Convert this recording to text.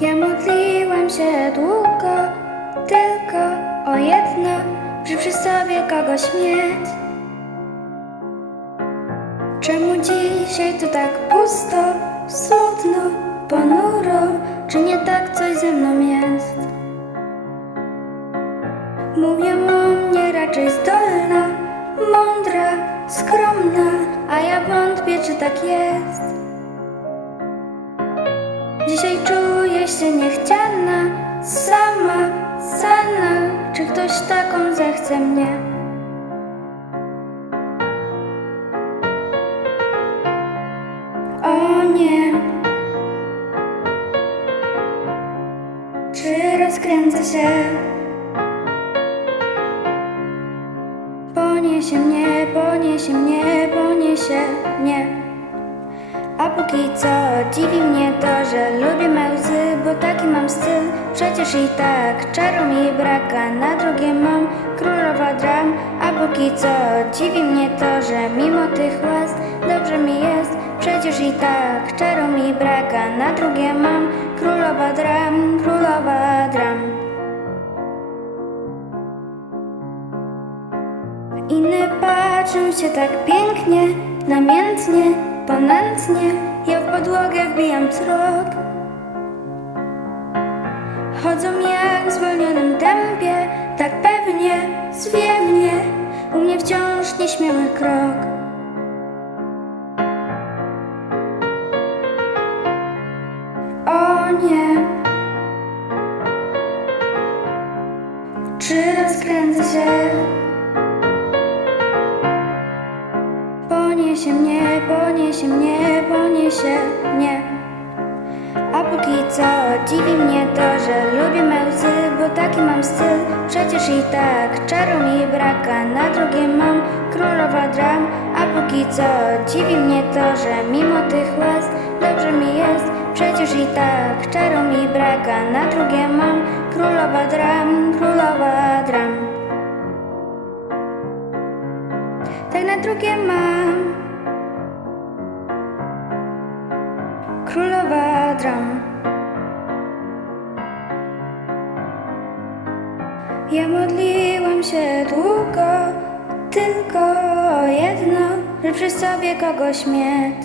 Ja modliłam się długo, tylko o jedno, by przy sobie kogoś mieć. Czemu dzisiaj to tak pusto, smutno, ponuro? Czy nie tak coś ze mną jest? Mówią o mnie raczej zdolna, mądra, skromna, a ja wątpię, czy tak jest. Dzisiaj czuję się niechciana, sama, sana. Czy ktoś taką zechce mnie? O nie. Czy rozkręcę się? Poniesie mnie, poniesie mnie, poniesie mnie. A póki co dziwi mnie to, że lubię me łzy, bo taki Przecież i tak czaru mi braka, na drugie mam królowa dram. A póki co dziwi mnie to, że mimo tych łez dobrze mi jest. Przecież i tak czaru mi braka, na drugie mam królowa dram, królowa dram. Inne patrzą się tak pięknie, namiętnie, ponętnie. Ja w podłogę wbijam trok. Chodzą jak w zwolnionym tempie, tak pewnie, zwiewnie. U mnie wciąż nieśmiały krok. O nie. Czy rozkręcę się? Poniesie mnie, poniesie mnie, poniesie mnie. A póki co dziwi mnie to, że mam styl. Przecież i tak czaru mi braka, na drugie mam królowa dram. A póki co dziwi mnie to, że mimo tych łez dobrze mi jest. Przecież i tak czaru mi braka, na drugie mam królowa dram, królowa dram. Tak na drugie mam Królowa dram Ja modliłam się długo Tylko jedno Że przy sobie kogoś mieć